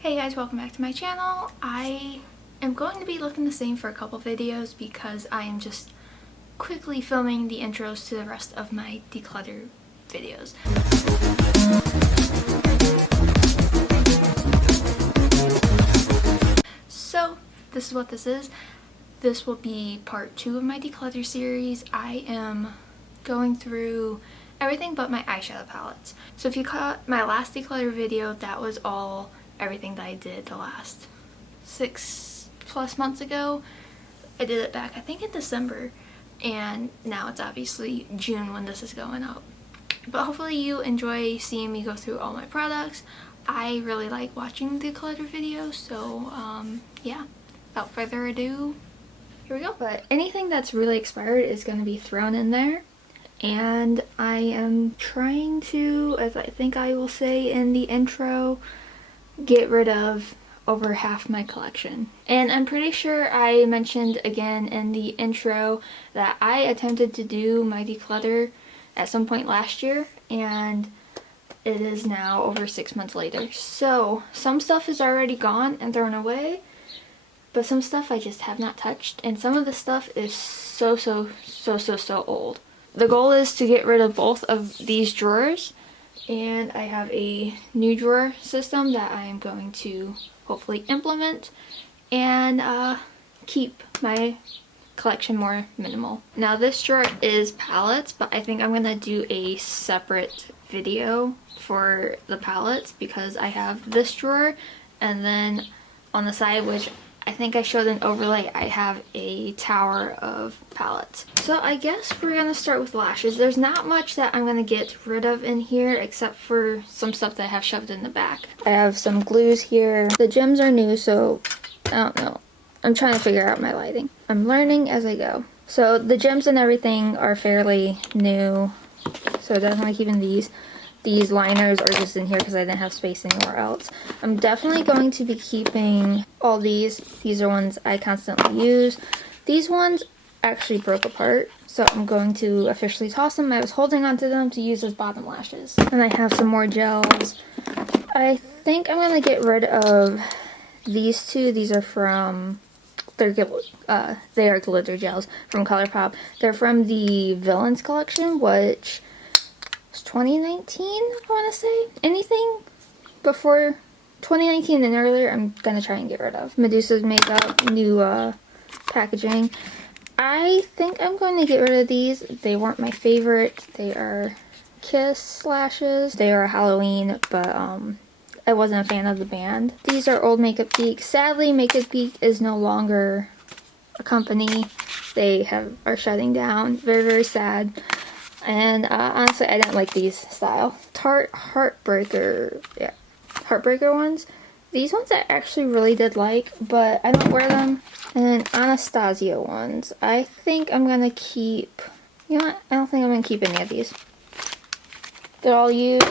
Hey guys, welcome back to my channel. I am going to be looking the same for a couple videos because I am just quickly filming the intros to the rest of my declutter videos. So this is what this is. This will be part 2 of my declutter series. I am going through everything but my eyeshadow palettes. So if you caught my last declutter video, that was all everything that I did the last 6+ months ago. I did it back I think in December, and now it's obviously June when this is going out. But hopefully you enjoy seeing me go through all my products. I really like watching declutter videos, so yeah, without further ado, here we go. But anything that's really expired is going to be thrown in there, and I am trying to, as I think I will say in the intro, get rid of over half my collection. And I'm pretty sure I mentioned again in the intro that I attempted to do my declutter at some point last year, and it is now over 6 months later. So some stuff is already gone and thrown away, but some stuff I just have not touched, and some of the stuff is so old. The goal is to get rid of both of these drawers, and I have a new drawer system that I am going to hopefully implement and keep my collection more minimal. Now this drawer is palettes, but I think I'm gonna do a separate video for the palettes because I have this drawer, and then on the side, which I think I showed an overlay, I have a tower of palettes. So I guess we're gonna start with lashes. There's not much that I'm gonna get rid of in here except for some stuff that I have shoved in the back. I have some glues here. The gems are new, so I don't know. I'm trying to figure out my lighting. I'm learning as I go. So the gems and everything are fairly new, so definitely keeping these. These liners are just in here because I didn't have space anywhere else. I'm definitely going to be keeping all these. These are ones I constantly use. These ones actually broke apart, so I'm going to officially toss them. I was holding onto them to use as bottom lashes. And I have some more gels. I think I'm going to get rid of these two. These are from, they are glitter gels from ColourPop. They're from the Villains collection, which 2019, I want to say. Anything before 2019 and earlier, I'm gonna try and get rid of. Medusa's makeup, new packaging. I think I'm going to get rid of these. They weren't my favorite. They are Kiss lashes. They are Halloween, but I wasn't a fan of the band. These are old Makeup Geek. Sadly, Makeup Geek is no longer a company. They are shutting down. Very sad. And honestly, I didn't like these style. Tarte Heartbreaker, yeah, Heartbreaker ones. These ones I actually really did like, but I don't wear them. And then Anastasia ones. I think I'm gonna keep, you know what? I don't think I'm gonna keep any of these. They're all used.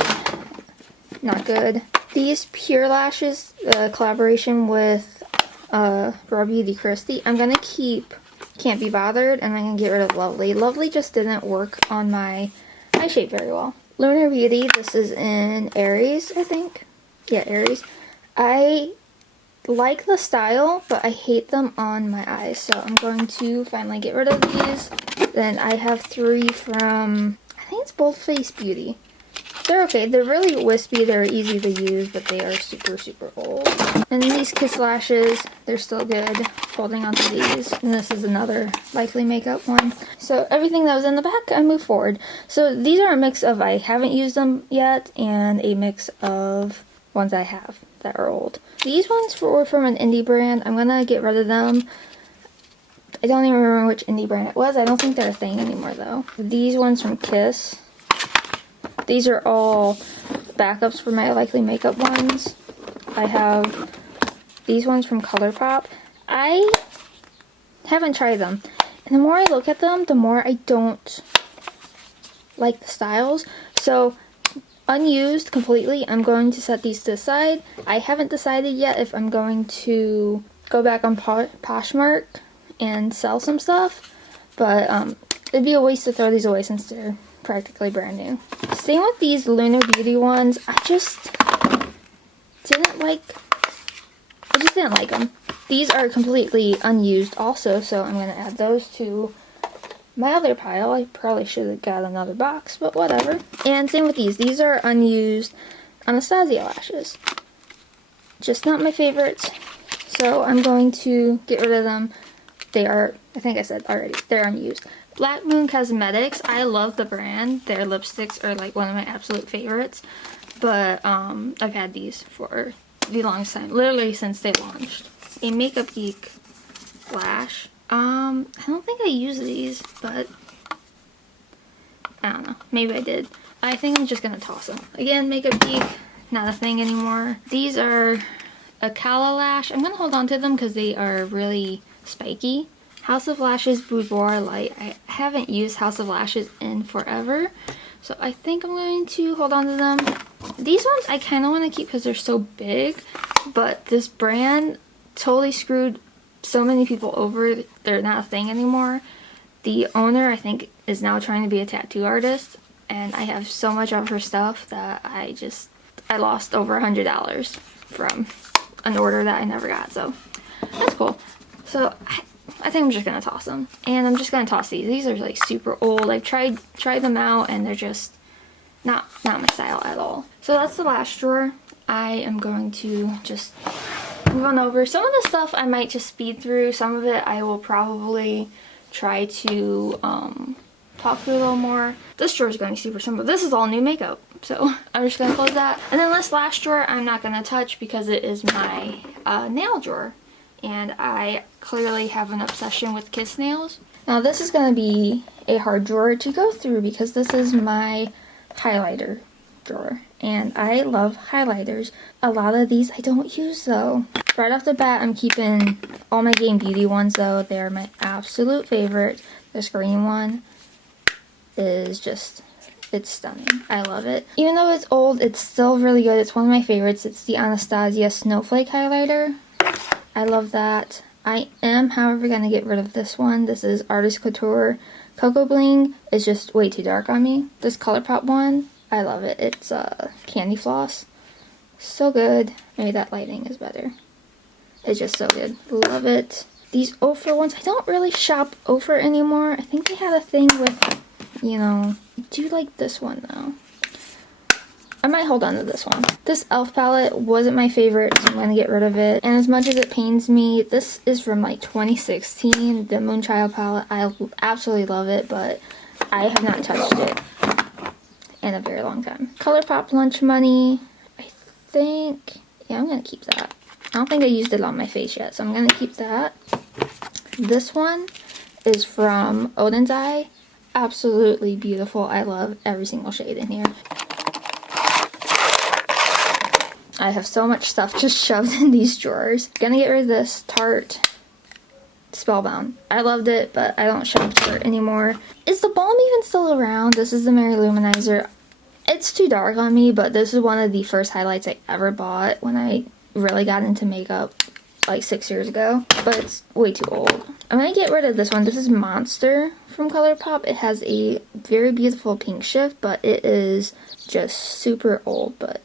Not good. These Pure Lashes, collaboration with Raw Beauty Christie, I'm gonna keep. Can't Be Bothered, and I'm gonna get rid of Lovely. Lovely just didn't work on my eye shape very well. Lunar Beauty, this is in Aries, I think. Yeah, Aries. I like the style, but I hate them on my eyes, so I'm going to finally get rid of these. Then I have 3 from, I think it's Bold Face Beauty. They're okay. They're really wispy. They're easy to use, but they are super old. And these Kiss lashes, they're still good. Holding on to these. And this is another Likely Makeup one. So everything that was in the back, I moved forward. So these are a mix of I haven't used them yet, and a mix of ones I have that are old. These ones were from an indie brand. I'm gonna get rid of them. I don't even remember which indie brand it was. I don't think they're a thing anymore though. These ones from Kiss. These are all backups for my Likely Makeup ones. I have these ones from ColourPop. I haven't tried them. And the more I look at them, the more I don't like the styles. So, unused completely, I'm going to set these to the side. I haven't decided yet if I'm going to go back on Poshmark and sell some stuff. But it'd be a waste to throw these away since they're practically brand new. Same with these Lunar Beauty ones. I just didn't like I just didn't like them. These are completely unused also, so I'm going to add those to my other pile. I probably should have got another box, but whatever. And same with these. These are unused Anastasia lashes. Just not my favorites, so I'm going to get rid of them. They are, I think I said already, they're unused. Black Moon Cosmetics, I love the brand. Their lipsticks are like one of my absolute favorites, but I've had these for the longest time, literally since they launched. A Makeup Geek Flash. I don't think I use these, but I don't know. Maybe I did. I think I'm just gonna toss them. Again, Makeup Geek, not a thing anymore. These are a Cala Lash. I'm gonna hold on to them because they are really spiky. House of Lashes Boudoir Light. I haven't used House of Lashes in forever, so I think I'm going to hold on to them. These ones I kind of want to keep because they're so big, but this brand totally screwed so many people over. They're not a thing anymore. The owner, I think, is now trying to be a tattoo artist, and I have so much of her stuff that I lost over $100 from an order that I never got, so that's cool. So I think I'm just gonna toss them, and I'm just gonna toss these. These are like super old. I've tried them out, and they're just not my style at all. So that's the lash drawer. I am going to just move on over. Some of the stuff I might just speed through. Some of it I will probably try to talk through a little more. This drawer is going to be super simple. This is all new makeup, so I'm just gonna close that. And then this last drawer I'm not gonna touch because it is my nail drawer, and I clearly have an obsession with kiss nails. Now this is going to be a hard drawer to go through because this is my highlighter drawer, and I love highlighters. A lot of these I don't use though. Right off the bat, I'm keeping all my Game Beauty ones though. They're my absolute favorite. This green one is just, it's stunning. I love it. Even though it's old, it's still really good. It's one of my favorites. It's the Anastasia Snowflake highlighter. I love that. I am, however, going to get rid of this one. This is Artist Couture Cocoa Bling. It's just way too dark on me. This ColourPop one, I love it. It's Candy Floss. So good. Maybe that lighting is better. It's just so good. Love it. These Ofra ones, I don't really shop Ofra anymore. I think they had a thing with, you know, I do like this one though. I might hold on to this one. This e.l.f. palette wasn't my favorite, so I'm going to get rid of it. And as much as it pains me, this is from like 2016, the Moonchild palette. I absolutely love it, but I have not touched it in a very long time. ColourPop Lunch Money, I think, yeah, I'm going to keep that. I don't think I used it on my face yet, so I'm going to keep that. This one is from Odin's Eye. Absolutely beautiful. I love every single shade in here. I have so much stuff just shoved in these drawers. Gonna get rid of this Tarte Spellbound. I loved it, but I don't shop Tarte anymore. Is the balm even still around? This is the Mary Luminizer. It's too dark on me, but this is one of the first highlights I ever bought when I really got into makeup like 6 years ago, but it's way too old. I'm gonna get rid of this one. This is Monster from ColourPop. It has a very beautiful pink shift, but it is just super old, but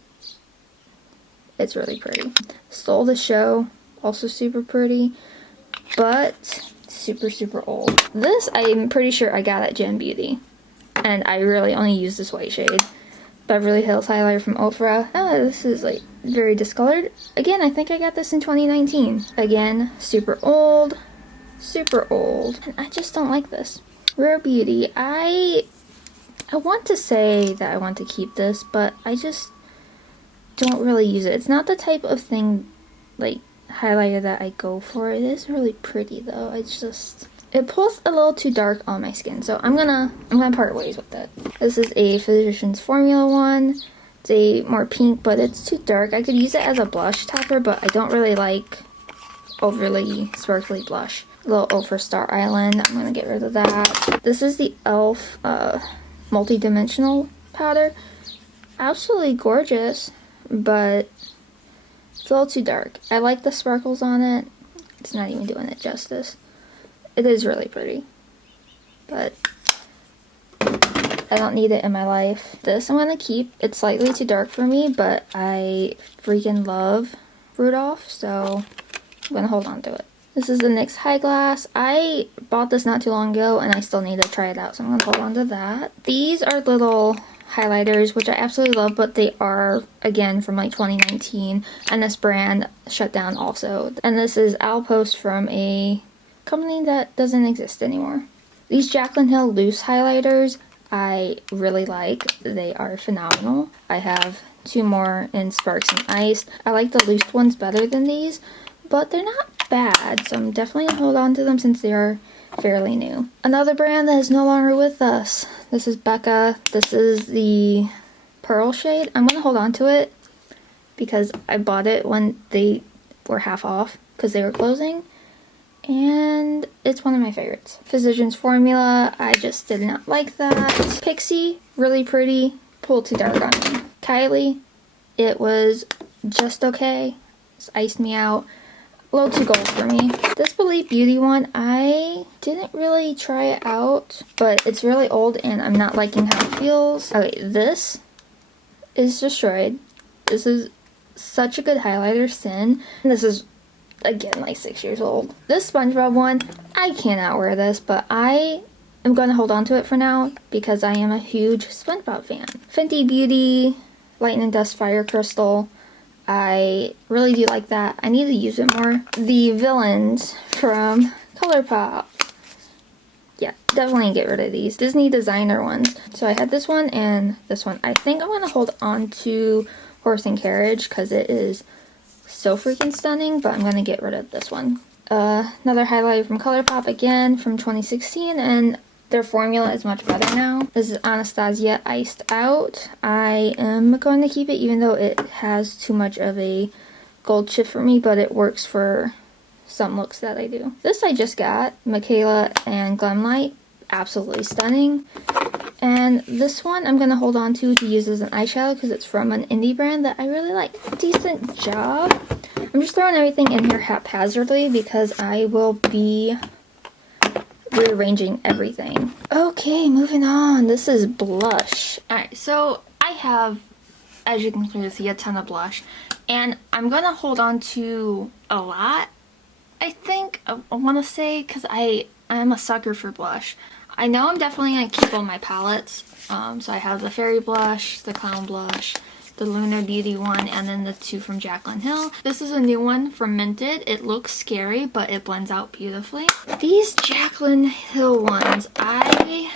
it's really pretty. Stole the Show, also super pretty, but super, super old. This I'm pretty sure I got at Gem Beauty, and I really only use this white shade. Beverly Hills highlighter from Ofra. Oh, this is like very discolored. Again, I think I got this in 2019. Again, super old, and I just don't like this. Rare Beauty. I want to say that I want to keep this, but I just don't really use it. It's not the type of thing, like, highlighter that I go for. It is really pretty though. It's just, it pulls a little too dark on my skin, so I'm gonna part ways with it. This is a Physicians Formula one. It's a more pink, but it's too dark. I could use it as a blush topper, but I don't really like overly sparkly blush. A little Ofra Star Island. I'm gonna get rid of that. This is the e.l.f. Multi-Dimensional powder. Absolutely gorgeous, but it's a little too dark. I like the sparkles on it. It's not even doing it justice. It is really pretty, but I don't need it in my life. This I'm gonna keep. It's slightly too dark for me, but I freaking love Rudolph, so I'm gonna hold on to it. This is the NYX High Glass. I bought this not too long ago and I still need to try it out, so I'm gonna hold on to that. These are little highlighters, which I absolutely love, but they are, again, from like 2019, and this brand shut down also. And this is Outpost from a company that doesn't exist anymore. These Jaclyn Hill loose highlighters I really like. They are phenomenal. I have 2 more in Sparks and Ice. I like the loose ones better than these, but they're not bad, so I'm definitely gonna hold on to them since they are fairly new. Another brand that is no longer with us. This is Becca. This is the Pearl shade. I'm gonna hold on to it because I bought it when they were half off because they were closing, and it's one of my favorites. Physicians Formula, I just did not like that. Pixie, really pretty, pulled too dark on me. Kylie, it was just okay. It's iced me out. A little too gold for me. This Believe Beauty one, I didn't really try it out, but it's really old and I'm not liking how it feels. Okay, this is Destroyed. This is such a good highlighter, Sin. And this is, again, like 6 years old. This SpongeBob one, I cannot wear this, but I am going to hold on to it for now because I am a huge SpongeBob fan. Fenty Beauty Light and Dust Fire Crystal. I really do like that. I need to use it more. The Villains from ColourPop. Yeah, definitely get rid of these. Disney designer ones. So I had this one and this one. I think I'm going to hold on to Horse and Carriage because it is so freaking stunning, but I'm going to get rid of this one. Another highlighter from ColourPop, again, from 2016, and their formula is much better now. This is Anastasia Iced Out. I am going to keep it even though it has too much of a gold shift for me, but it works for some looks that I do. This I just got, Michaela and Glamlight. Absolutely stunning. And this one I'm going to hold on to use as an eyeshadow because it's from an indie brand that I really like. Decent job. I'm just throwing everything in here haphazardly because I will be rearranging everything. Okay, moving on. This is blush. Alright, so I have, as you can clearly see, a ton of blush. And I'm going to hold on to a lot, I think. I want to say, because I'm a sucker for blush. I know I'm definitely going to keep all my palettes. So I have the Fairy Blush, the Clown Blush, the Luna Beauty one, and then the 2 from Jaclyn Hill. This is a new one from Minted. It looks scary, but it blends out beautifully. These Jaclyn Hill ones, I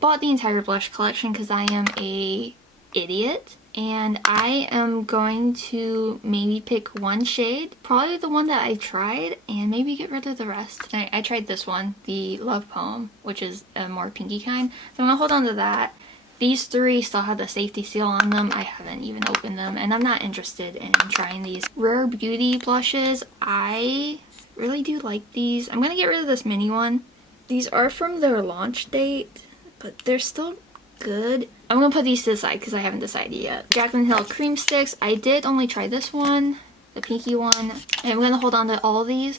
bought the entire blush collection because I am a idiot. And I am going to maybe pick one shade, probably the one that I tried, and maybe get rid of the rest. I tried this one, the Love Poem, which is a more pinky kind. So I'm going to hold on to that. These 3 still have the safety seal on them. I haven't even opened them, and I'm not interested in trying these. Rare Beauty blushes, I really do like these. I'm going to get rid of this mini one. These are from their launch date, but they're still good. I'm going to put these to the side because I haven't decided yet. Jaclyn Hill Cream Sticks, I did only try this one, the pinky one, and I'm going to hold on to all of these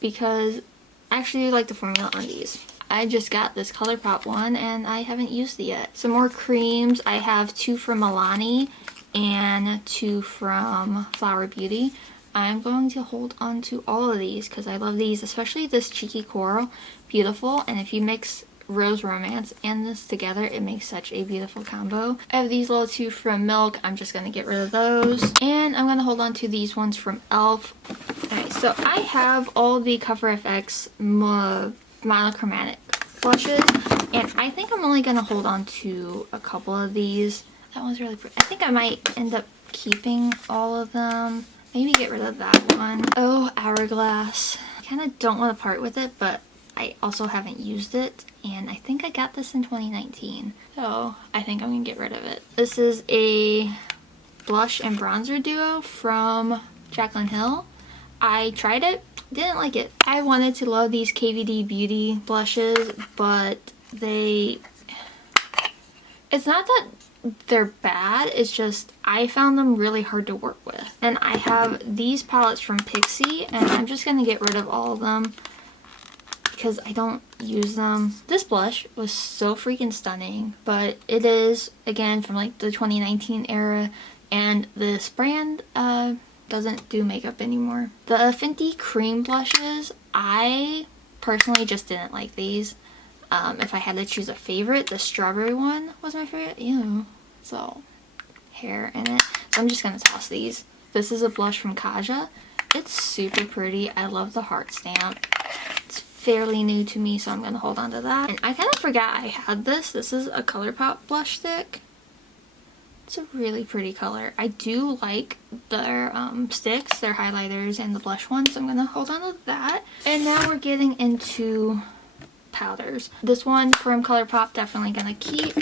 because I actually like the formula on these. I just got this ColourPop one and I haven't used it yet. Some more creams. I have 2 from Milani and 2 from Flower Beauty. I'm going to hold on to all of these because I love these, especially this Cheeky Coral. Beautiful, and if you mix Rose Romance and this together, it makes such a beautiful combo. I have these little 2 from Milk. I'm just going to get rid of those. And I'm going to hold on to these ones from e.l.f. Alright, so I have all the Cover FX monochromatic blushes, and I think I'm only going to hold on to a couple of these. That one's really pretty. I think I might end up keeping all of them. Maybe get rid of that one. Oh, Hourglass. I kind of don't want to part with it, but I also haven't used it, and I think I got this in 2019, so I think I'm going to get rid of it. This is a blush and bronzer duo from Jaclyn Hill. I tried it, didn't like it. I wanted to love these KVD Beauty blushes, but it's not that they're bad, it's just I found them really hard to work with. And I have these palettes from Pixie, and I'm just going to get rid of all of them because I don't use them. This blush was so freaking stunning, but it is, again, from like the 2019 era, and this brand doesn't do makeup anymore. The Fenty cream blushes, I personally just didn't like these. If I had to choose a favorite, the strawberry one was my favorite. Ew. So, hair in it. So I'm just going to toss these. This is a blush from Kaja. It's super pretty. I love the heart stamp. It's fairly new to me, so I'm going to hold on to that. And I kind of forgot I had this. This is a ColourPop blush stick. It's a really pretty color. I do like their sticks, their highlighters, and the blush ones, so I'm going to hold on to that. And now we're getting into powders. This one from ColourPop, definitely going to keep.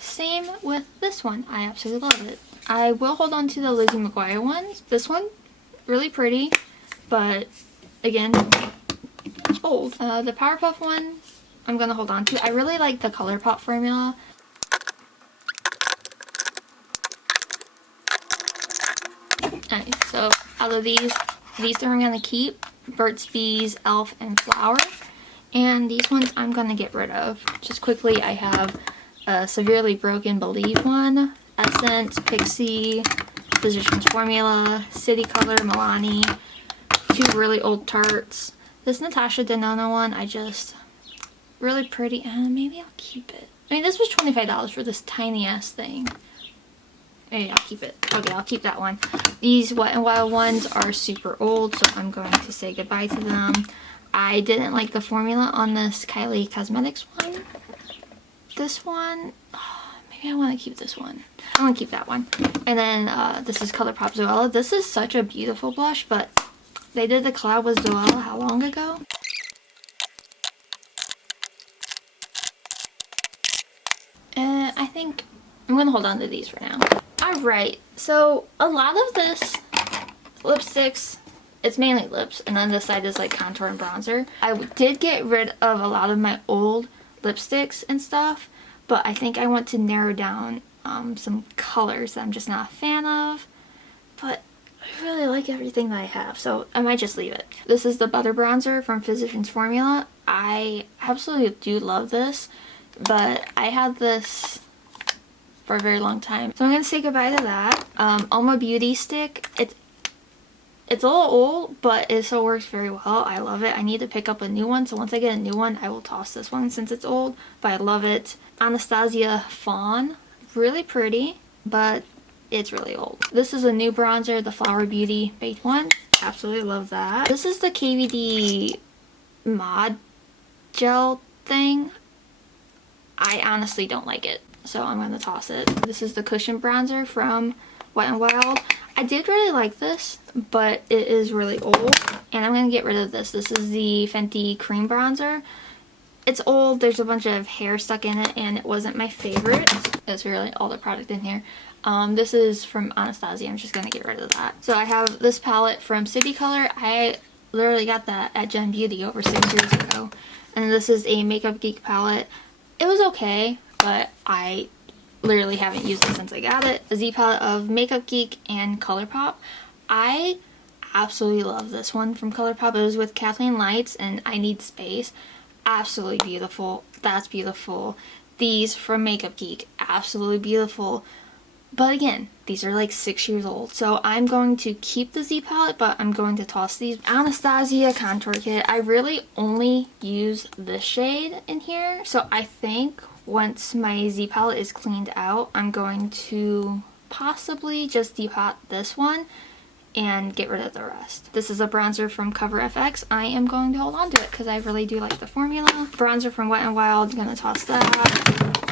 Same with this one. I absolutely love it. I will hold on to the Lizzie McGuire ones. This one, really pretty, but again, old. The Powerpuff one, I'm going to hold on to. I really like the ColourPop formula. Alright, so out of these three I'm going to keep. Burt's Bees, Elf, and Flower. And these ones I'm going to get rid of. Just quickly, I have a Severely Broken Believe one, Essence, Pixie, Physicians Formula, City Color, Milani, two really old Tarts. This Natasha Denona one, I just, really pretty, and maybe I'll keep it. I mean, this was $25 for this tiny ass thing. Maybe I'll keep it. Okay, I'll keep that one. These Wet n Wild ones are super old, so I'm going to say goodbye to them. I didn't like the formula on this Kylie Cosmetics one. This one, oh, maybe I want to keep this one. I'm going to keep that one. And then this is ColourPop Zoella. This is such a beautiful blush, but they did the collab with Zoella how long ago? I think I'm going to hold on to these for now. Alright, so a lot of this lipsticks, it's mainly lips, and then this side is like contour and bronzer. I did get rid of a lot of my old lipsticks and stuff, but I think I want to narrow down some colors that I'm just not a fan of, but I really like everything that I have, so I might just leave it. This is the Butter Bronzer from Physicians Formula. I absolutely do love this, but I had this for a very long time, so I'm going to say goodbye to that. Alma Beauty Stick, it's a little old, but it still works very well. I love it. I need to pick up a new one, so once I get a new one, I will toss this one since it's old, but I love it. Anastasia Fawn, really pretty, but it's really old. This is a new bronzer, the Flower Beauty Baked one. Absolutely love that. This is the KVD Mod Gel thing. I honestly don't like it, so I'm going to toss it. This is the Cushion Bronzer from Wet n Wild. I did really like this, but it is really old, and I'm going to get rid of this. This is the Fenty Cream Bronzer. It's old, there's a bunch of hair stuck in it, and it wasn't my favorite. It's really all the product in here. This is from Anastasia. I'm just going to get rid of that. So I have this palette from City Color. I literally got that at Gen Beauty over 6 years ago. And this is a Makeup Geek palette. It was okay, but I literally haven't used it since I got it. A Z palette of Makeup Geek and ColourPop. I absolutely love this one from ColourPop. It was with Kathleen Lights and I Need Space. Absolutely beautiful. That's beautiful. These from Makeup Geek. Absolutely beautiful. But again, these are like 6 years old. So I'm going to keep the Z palette, but I'm going to toss these. Anastasia Contour Kit. I really only use this shade in here. So I think once my Z palette is cleaned out, I'm going to possibly just depot this one and get rid of the rest. This is a bronzer from Cover FX. I am going to hold on to it because I really do like the formula. Bronzer from Wet n Wild. Gonna toss that.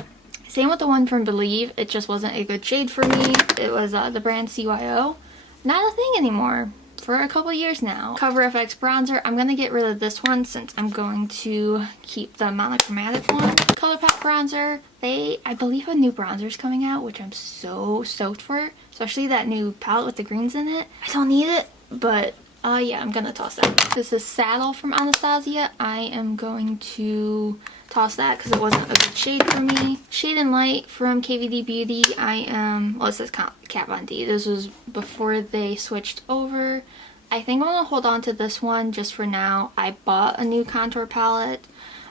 Same with the one from Believe. It just wasn't a good shade for me. It was the brand CYO. Not a thing anymore for a couple years now. Cover FX bronzer. I'm going to get rid of this one since I'm going to keep the monochromatic one. ColourPop bronzer. I believe a new bronzer is coming out, which I'm so stoked for. Especially that new palette with the greens in it. I don't need it, but yeah, I'm going to toss that. This is Saddle from Anastasia. I am going to toss that because it wasn't a good shade for me. Shade and Light from KVD Beauty. Well, it says Kat Von D. This was before they switched over. I think I'm going to hold on to this one just for now. I bought a new contour palette,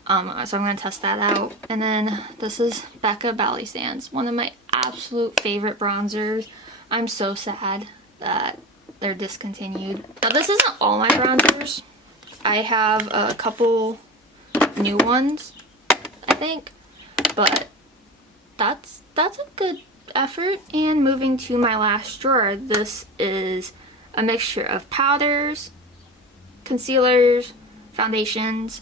so I'm going to test that out. And then this is Becca Belly Sands, one of my absolute favorite bronzers. I'm so sad that they're discontinued. Now this isn't all my bronzers. I have a couple new ones, I think, but that's a good effort. And moving to my last drawer, this is a mixture of powders, concealers, foundations,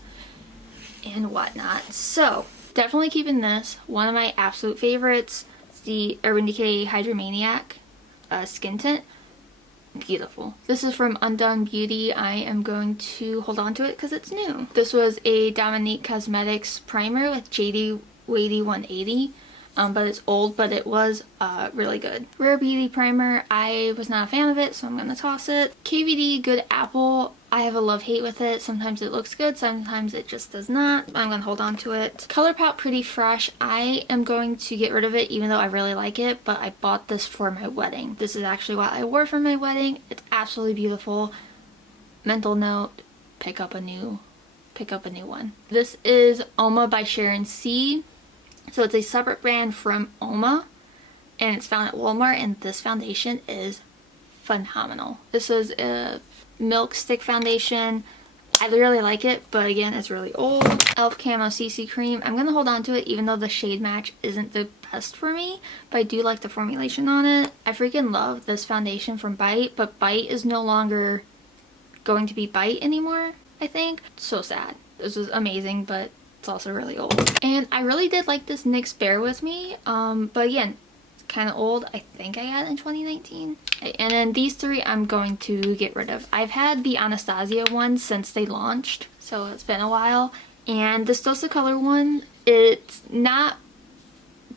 and whatnot. So definitely keeping this. One of my absolute favorites is the Urban Decay Hydromaniac skin tint. Beautiful. This is from Undone Beauty. I am going to hold on to it because it's new. This was a Dominique Cosmetics primer with JD Weighty 180. But it's old, but it was really good. Rare Beauty primer. I was not a fan of it, so I'm gonna toss it. KVD Good Apple. I have a love-hate with it. Sometimes it looks good, sometimes it just does not. I'm gonna hold on to it. ColourPop Pretty Fresh. I am going to get rid of it even though I really like it, but I bought this for my wedding. This is actually what I wore for my wedding. It's absolutely beautiful. Mental note, pick up a new one. This is Oma by Sharon C. So it's a separate brand from Oma, and it's found at Walmart, and this foundation is phenomenal. This is a milk stick foundation. I really like it, but again, it's really old. e.l.f. Camo CC Cream. I'm going to hold on to it even though the shade match isn't the best for me, but I do like the formulation on it. I freaking love this foundation from Bite, but Bite is no longer going to be Bite anymore, I think. So sad. This was amazing, but it's also really old. And I really did like this NYX Bear With Me, but again, it's kind of old. I think I got it in 2019. And then these three I'm going to get rid of. I've had the Anastasia one since they launched, so it's been a while. And the Stosa Color one, it's not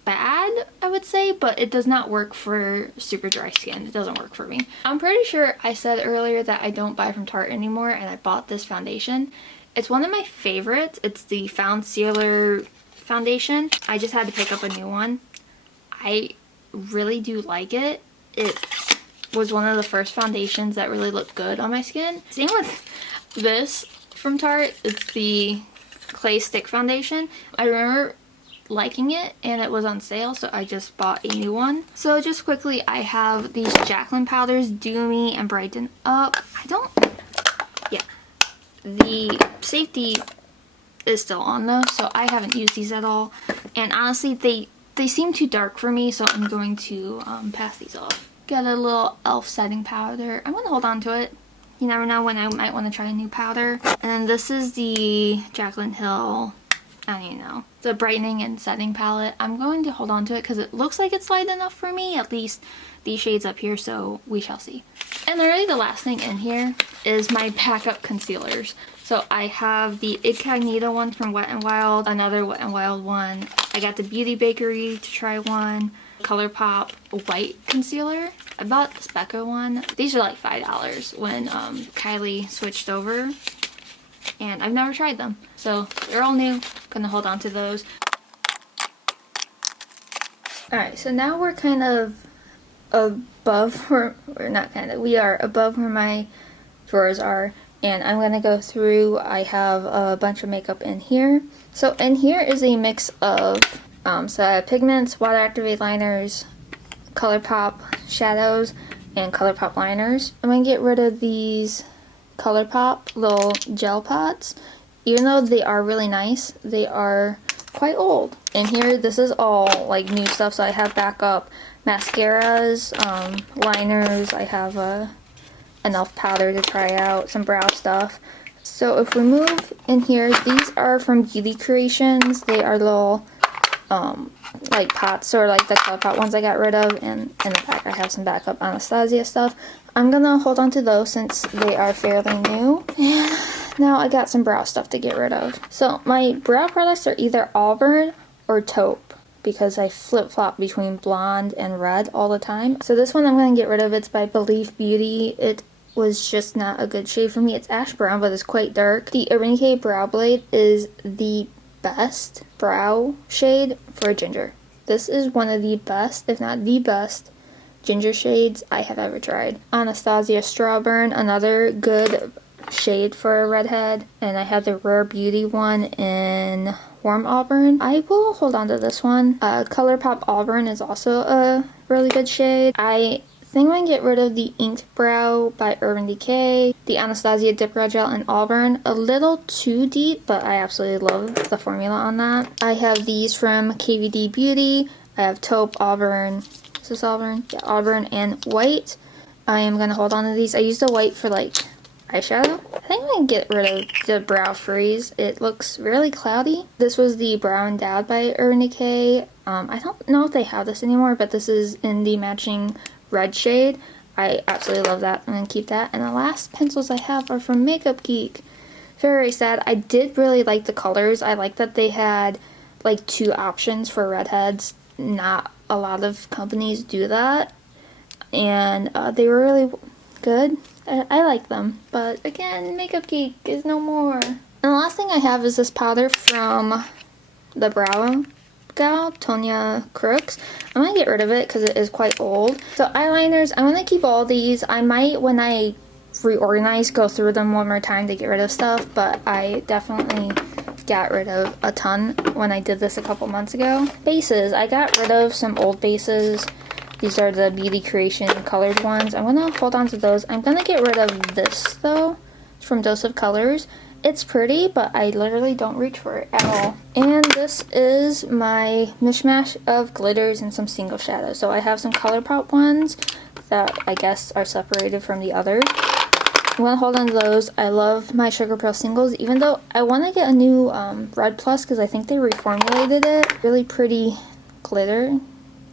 bad, I would say, but it does not work for super dry skin. It doesn't work for me. I'm pretty sure I said earlier that I don't buy from Tarte anymore, and I bought this foundation. It's one of my favorites. It's the Found Sealer foundation. I just had to pick up a new one. I really do like it. It was one of the first foundations that really looked good on my skin. Same with this from Tarte. It's the Clay Stick foundation. I remember liking it and it was on sale, so I just bought a new one. So just quickly, I have these Jaclyn powders, Dew Me and Brighten Up. The safety is still on though, so I haven't used these at all. And honestly, they seem too dark for me, so I'm going to pass these off. Got a little e.l.f. setting powder. I'm going to hold on to it. You never know when I might want to try a new powder. And then this is the Jaclyn Hill, I don't even know, the brightening and setting palette. I'm going to hold on to it because it looks like it's light enough for me, at least these shades up here, so we shall see. And really the last thing in here is my backup concealers. So I have the Incognito one from Wet n Wild, another Wet n Wild one. I got the Beauty Bakery to try one. ColourPop white concealer. I bought this Becca one. These are like $5 when Kylie switched over. And I've never tried them. So they're all new. Gonna hold on to those. Alright, so now we're kind of above where, or not kind of, we are above where my drawers are. And I'm going to go through, I have a bunch of makeup in here. So in here is a mix of pigments, water activated liners, ColourPop shadows, and ColourPop liners. I'm going to get rid of these ColourPop little gel pots. Even though they are really nice, they are quite old. In here, this is all like new stuff, so I have backup mascaras, liners, I have an e.l.f. powder to try out, some brow stuff. So if we move in here, these are from Beauty Creations. They are little like pots, or like the ColourPop ones I got rid of, and in the back I have some backup Anastasia stuff. I'm gonna hold on to those since they are fairly new. And now I got some brow stuff to get rid of. So my brow products are either Auburn or Taupe, because I flip-flop between blonde and red all the time. So this one I'm going to get rid of. It's by Belief Beauty. It was just not a good shade for me. It's ash brown, but it's quite dark. The Urban Decay Brow Blade is the best brow shade for a ginger. This is one of the best, if not the best, ginger shades I have ever tried. Anastasia Strawburn, another good shade for a redhead. And I have the Rare Beauty one in Warm Auburn. I will hold on to this one. ColourPop Auburn is also a really good shade. I think I'm going to get rid of the Inked Brow by Urban Decay, the Anastasia Dip Brow Gel in Auburn. A little too deep, but I absolutely love the formula on that. I have these from KVD Beauty. I have Taupe, Auburn. Is this Auburn? Yeah, Auburn and white. I am going to hold on to these. I used the white for like eyeshadow. I think I'm going to get rid of the Brow Freeze. It looks really cloudy. This was the Brow Endowed by Urban Decay. I don't know if they have this anymore, but this is in the matching red shade. I absolutely love that. I'm going to keep that. And the last pencils I have are from Makeup Geek. Very sad. I did really like the colors. I like that they had like 2 options for redheads. Not a lot of companies do that. And they were really good. I like them. But again, Makeup Geek is no more. And the last thing I have is this powder from the Brow Gal, Tonya Crooks. I'm going to get rid of it because it is quite old. So eyeliners, I'm going to keep all these. I might, when I reorganize, go through them one more time to get rid of stuff. But I definitely got rid of a ton when I did this a couple months ago. Bases, I got rid of some old bases. These are the Beauty Creation colored ones. I'm going to hold on to those. I'm going to get rid of this though. It's from Dose of Colors. It's pretty, but I literally don't reach for it at all. And this is my mishmash of glitters and some single shadows. So I have some ColourPop ones that I guess are separated from the others. I'm going to hold on to those. I love my Sugar Pearl singles, even though I want to get a new Red Plus because I think they reformulated it. Really pretty glitter.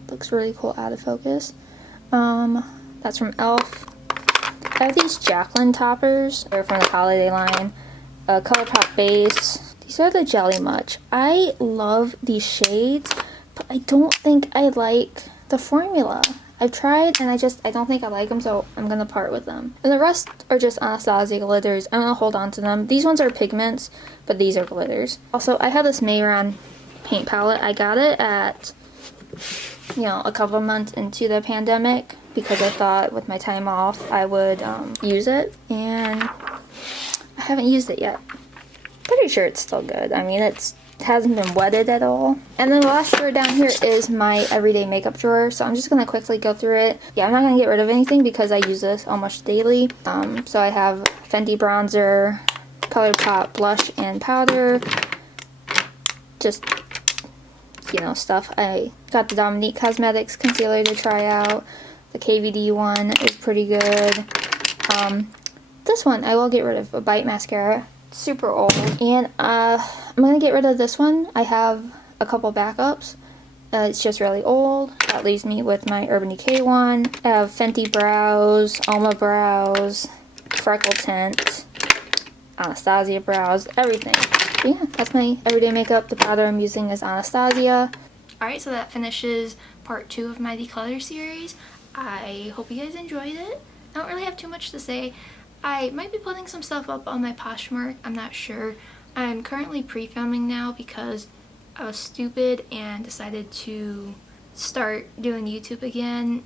Looks really cool out of focus. That's from e.l.f. I have these Jacqueline toppers. They're from the holiday line. ColourPop base. These are the Jelly Much. I love these shades, but I don't think I like the formula. I've tried and I don't think I like them, so I'm gonna part with them. And the rest are just Anastasia glitters. I'm gonna hold on to them. These ones are pigments, but these are glitters. Also, I have this Mayron paint palette. I got it at, a couple months into the pandemic because I thought with my time off I would use it, and I haven't used it yet. Pretty sure it's still good. I mean, it hasn't been wetted at all. And then the last drawer down here is my everyday makeup drawer, so I'm just going to quickly go through it. Yeah, I'm not going to get rid of anything because I use this almost daily. So I have Fenty bronzer, ColourPop blush and powder, just stuff. I got the Dominique Cosmetics concealer to try out. The KVD one is pretty good. This one I will get rid of, a Bite mascara. It's super old. And I'm going to get rid of this one. I have a couple backups. It's just really old. That leaves me with my Urban Decay one. I have Fenty brows, Alma brows, Freckle tint, Anastasia brows, everything. Yeah, that's my everyday makeup. The powder I'm using is Anastasia. Alright, so that finishes part 2 of my declutter series. I hope you guys enjoyed it. I don't really have too much to say. I might be putting some stuff up on my Poshmark. I'm not sure. I'm currently pre-filming now because I was stupid and decided to start doing YouTube again.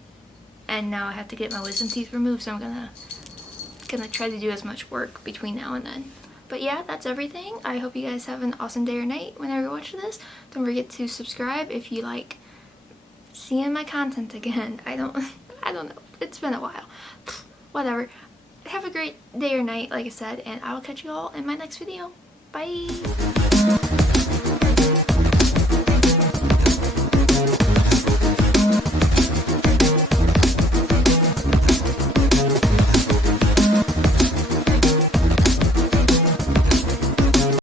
And now I have to get my wisdom teeth removed, so I'm gonna try to do as much work between now and then. But yeah, that's everything. I hope you guys have an awesome day or night whenever you watch this. Don't forget to subscribe if you like seeing my content again. I don't know. It's been a while. Whatever. Have a great day or night, like I said, and I will catch you all in my next video. Bye!